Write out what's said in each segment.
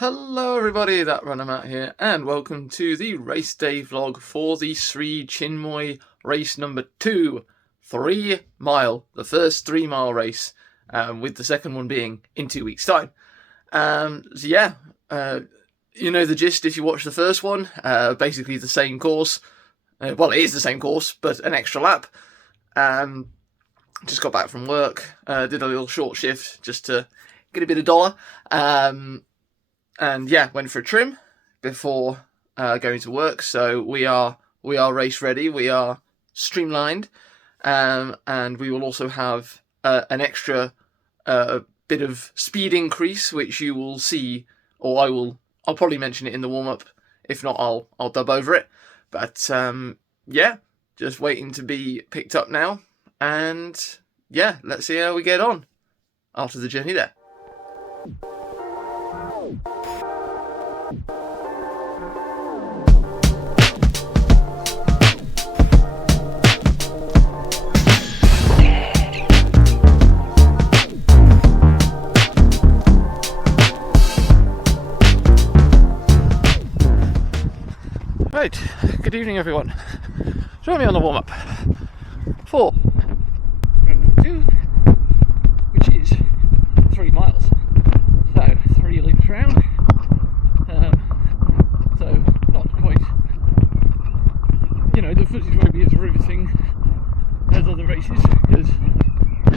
Hello everybody, that runner Matt here, and welcome to the race day vlog for the Sri Chinmoy race number 2, 3 mile, the first 3 mile race, with the second one being in 2 weeks time. You know the gist if you watch the first one, basically the same course, well it is the same course, but an extra lap. Just got back from work, did a little short shift just to get a bit of dollar. And yeah, went for a trim before going to work. So we are race ready. We are streamlined, and we will also have an extra bit of speed increase, which you will see, or I'll probably mention it in the warm up. If not, I'll dub over it. But yeah, just waiting to be picked up now, and yeah, let's see how we get on after the journey there. Right, good evening everyone. Join me on the warm-up for round number 2, which is 3 miles. So 3 loops round. So not quite, the footage won't be as riveting as other races, because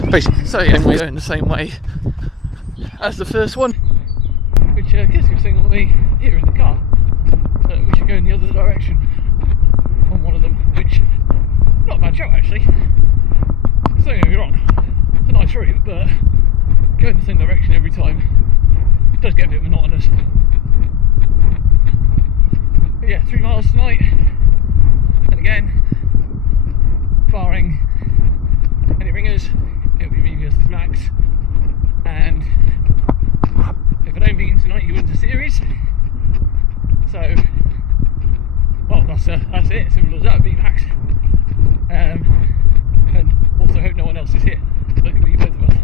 basically we're going the same way as the first one, which Kids was saying on the way here in the car. We should go in the other direction on one of them, which, not a bad show actually. Don't get me wrong, it's a nice route, but going the same direction every time does get a bit monotonous. But yeah, 3 miles tonight, and again, barring any ringers, it'll be me versus Max, and if I don't beat him tonight, he wins the series. So, well, that's it, simple as that, beat Max. And also hope no one else is here that can beat both of us.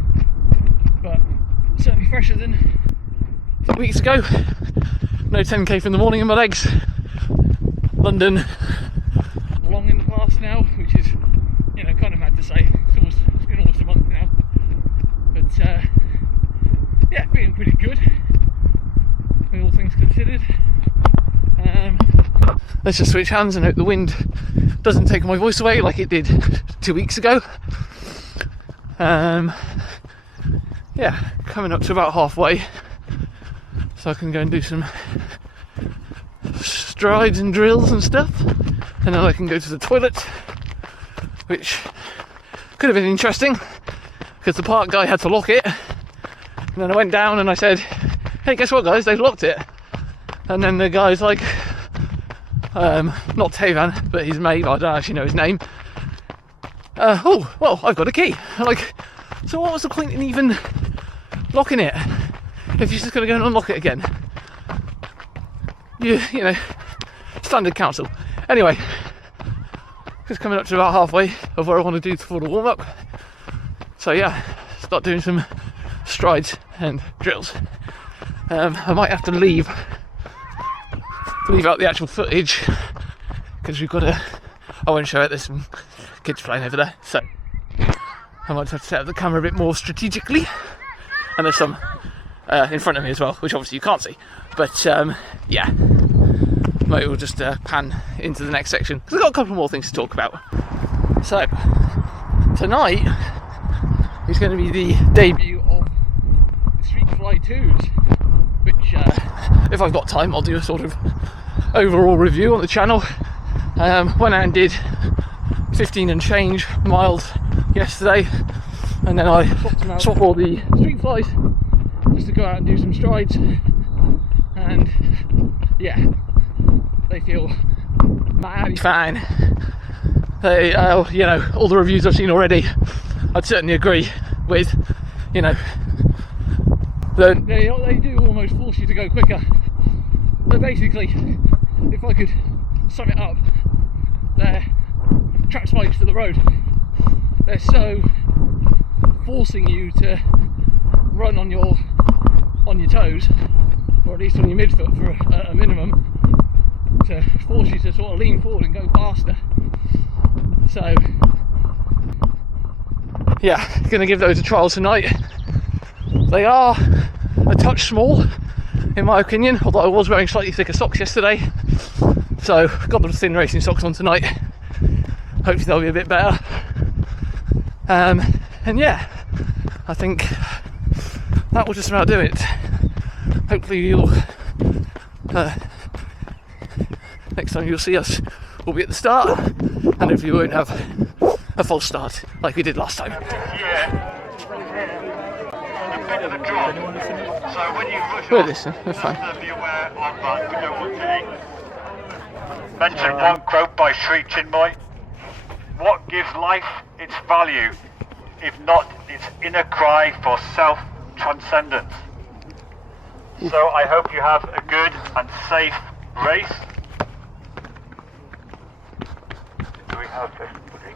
But certainly fresher than 2 weeks ago. No 10k from the morning in my legs. London long in the past now, which is, kind of mad to say. It's been almost a month now. But yeah, feeling pretty good, with all things considered. Let's just switch hands and hope the wind doesn't take my voice away like it did 2 weeks ago. Yeah, coming up to about halfway, so I can go and do some strides and drills and stuff, and then I can go to the toilet, which could have been interesting because the park guy had to lock it, and then I went down and I said, hey, guess what guys, they've locked it. And then the guy's like, not Tevan, but his mate, I don't actually know his name. Oh, well, I've got a key. I'm like, so what was the point in even locking it if you're just going to go and unlock it again? You know, standard counsel. Anyway, just coming up to about halfway of where I want to do for the warm-up. So yeah, start doing some strides and drills. I might have to leave out the actual footage because we've got I won't show it, there's some kids playing over there, so I might have to set up the camera a bit more strategically, and there's some in front of me as well, which obviously you can't see, but yeah, maybe we'll just pan into the next section because I've got a couple more things to talk about. So tonight is going to be the debut of the Street Fly 2s, which if I've got time I'll do a sort of overall review on the channel. Went out and did 15 and change miles yesterday, and then I swapped all the Street Flies just to go out and do some strides, and yeah, they feel mighty fine. They all the reviews I've seen already, I'd certainly agree with, they do almost force you to go quicker. But basically, if I could sum it up, they're track spikes for the road. They're so forcing you to run on your toes or at least on your midfoot for a minimum, to force you to sort of lean forward and go faster. So yeah, going to give those a trial tonight. They are a touch small in my opinion, although I was wearing slightly thicker socks yesterday, so got the thin racing socks on tonight. Hopefully they'll be a bit better. And yeah, I think that will just about do it. Hopefully you'll next time you'll see us we'll be at the start, and hopefully we won't have a false start like we did last time. Yeah. A bit of a drop. So when you rush We're off, listening, we're fine. be aware of that. We don't want to mention one quote by Sri Chinmoy. What gives life its value, if not its inner cry for self-transcendence? So I hope you have a good and safe race. Do we have everybody?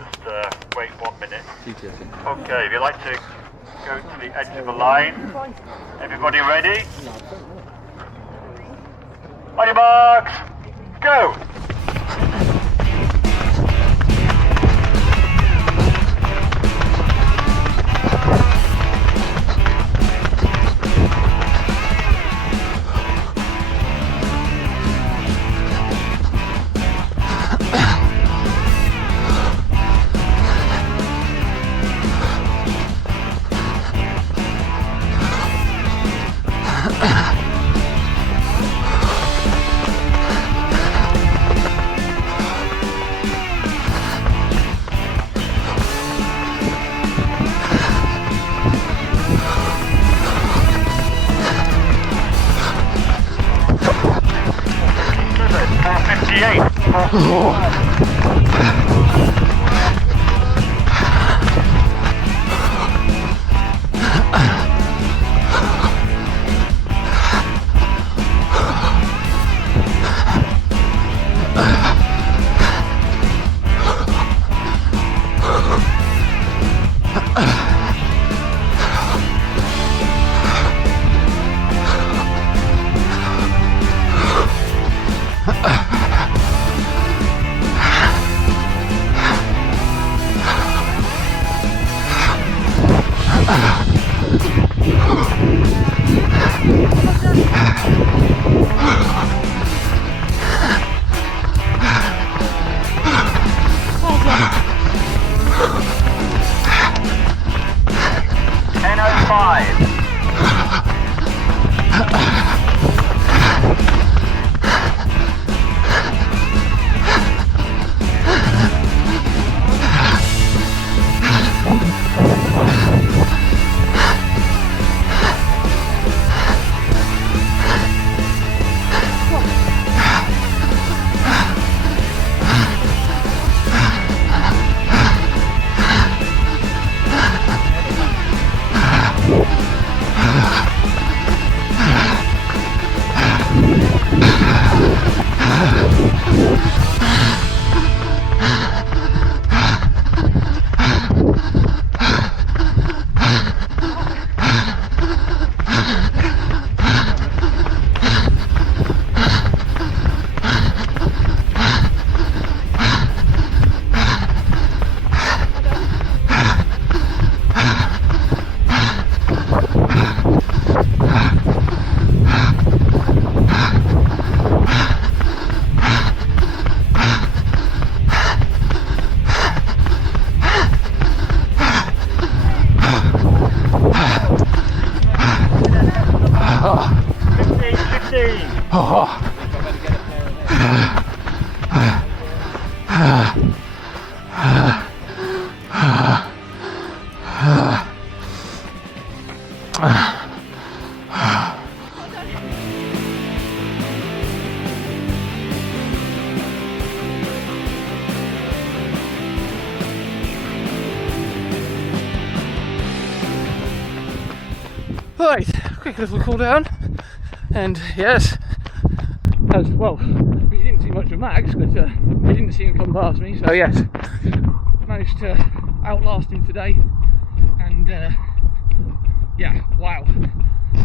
Just wait 1 minute. Okay, if you'd like to go to the edge of the line. Everybody ready? On your marks, go! Right, quick little cool down, and yes, as well, we didn't see much of Max, but we didn't see him come past me, so yes, managed to outlast him today, and yeah, wow,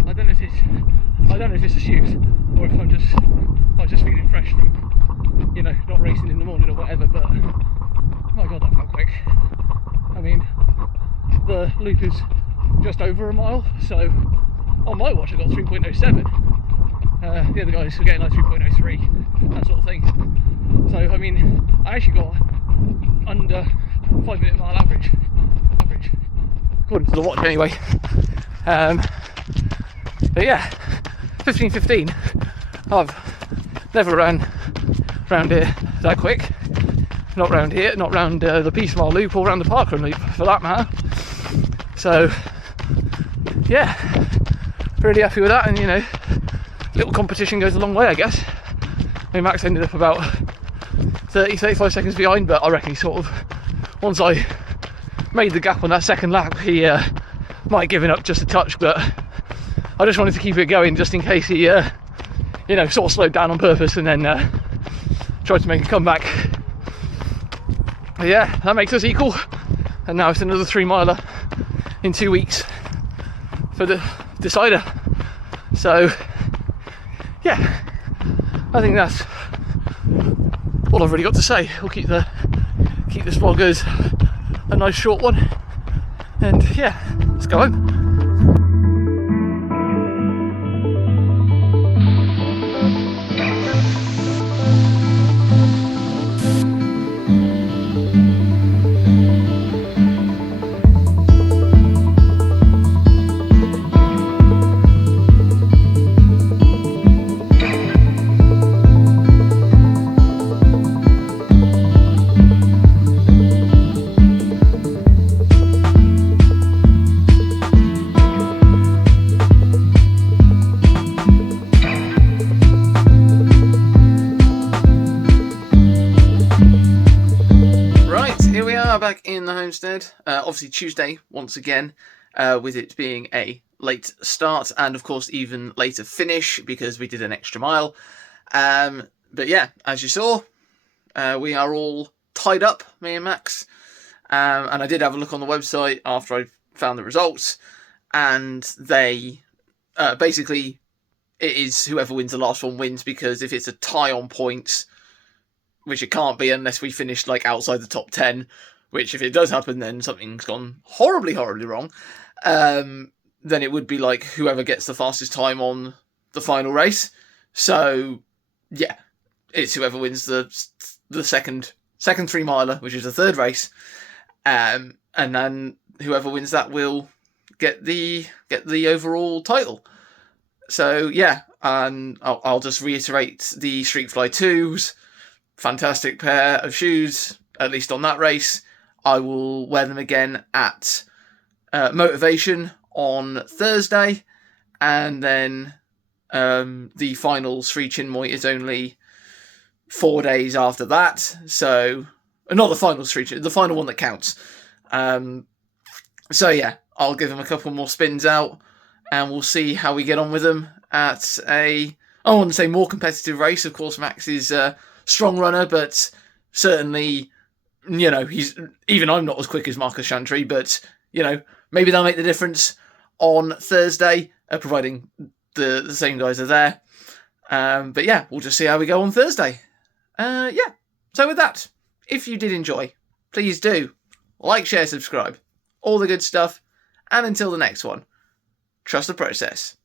I don't know if it's a shoot or if I was just feeling fresh from, you know, not racing in the morning or whatever, but my god, that felt quick. I mean, the loop is just over a mile, so on my watch I got 3.07. The other guys were getting like 3.03, that sort of thing. So I mean, I actually got under 5 minute mile average, according to the watch anyway. But yeah, 15:15. I've never ran round here that quick. Not round here, not round the Peace Mile loop or round the Parkrun loop for that matter. So yeah, really happy with that, and you know, little competition goes a long way, I guess. I mean, Max ended up about 30-35 seconds behind, but I reckon he sort of, once I made the gap on that second lap, he might have given up just a touch, but I just wanted to keep it going just in case he you know, sort of slowed down on purpose and then tried to make a comeback. But yeah, that makes us equal, and now it's another 3 miler in 2 weeks for the decider. So yeah, I think that's all I've really got to say. We'll keep this vlog as a nice short one, and yeah, let's go home. Back in the homestead, obviously Tuesday once again, with it being a late start and of course even later finish because we did an extra mile. But yeah, as you saw, we are all tied up, me and Max, and I did have a look on the website after I found the results, and they basically, it is whoever wins the last one wins, because if it's a tie on points, which it can't be unless we finish like outside the top 10, which if it does happen, then something's gone horribly wrong, then it would be like whoever gets the fastest time on the final race. So yeah, it's whoever wins the second 3 miler, which is the third race, and then whoever wins that will get the overall title. So yeah, and I'll just reiterate the Streetfly 2s, fantastic pair of shoes, at least on that race. I will wear them again at Motivation on Thursday, and then the final Sri Chinmoy is only 4 days after that. So, not the final Sri Chinmoy, the final one that counts. So yeah, I'll give them a couple more spins out, and we'll see how we get on with them at I want to say more competitive race. Of course, Max is a strong runner, but certainly, you know, I'm not as quick as Marcus Chantry, but, you know, maybe that'll make the difference on Thursday, providing the same guys are there. But yeah, we'll just see how we go on Thursday. Yeah, so with that, if you did enjoy, please do like, share, subscribe, all the good stuff, and until the next one, trust the process.